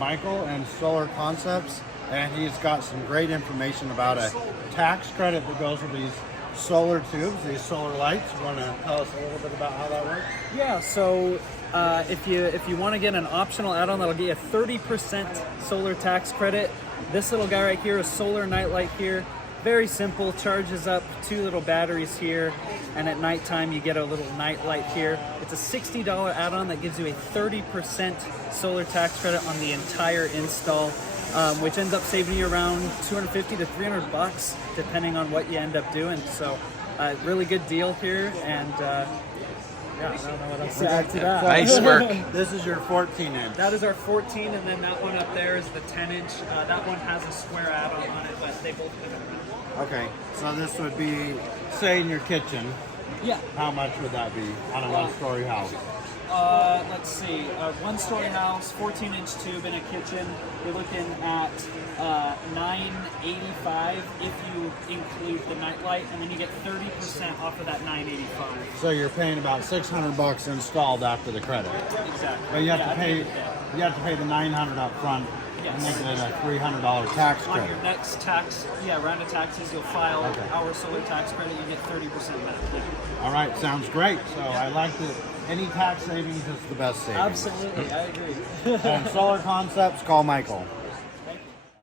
Michael and Solar Concepts, and he's got some great information about a tax credit that goes with these solar tubes, these solar lights. You want to tell us a little bit about how that works? Yeah, so if you want to get an optional add-on that'll get you a 30% solar tax credit, this little guy right here, a solar nightlight here, very simple, charges up 2 little batteries here, and at nighttime you get a little night light here. It's a $60 add-on that gives you a 30% solar tax credit on the entire install, which ends up saving you around $250 to $300 depending on what you end up doing. So really good deal here, and yeah, I don't know what else to add to that. Nice work. This is your 14-inch. That is our 14, and then that one up there is the 10-inch. That one has a square add-on on it, but they both fit around. Okay, so this would be, say, in your kitchen. Yeah. How much would that be on a one-story house? Let's see, a 1-story house, 14-inch tube in a kitchen. You're looking at $985 if you include the nightlight, and then you get 30% off of that $985. So you're paying about $600 installed after the credit. Exactly. But you have to pay. You have to pay the $900 up front. Yes. And make it a $300 tax On credit. your next tax, round of taxes, you'll file our solar tax credit. You get 30% back. Yeah. All right, sounds great. So I like that. Any tax savings is the best savings. Absolutely, I agree. And Solar Concepts, call Michael.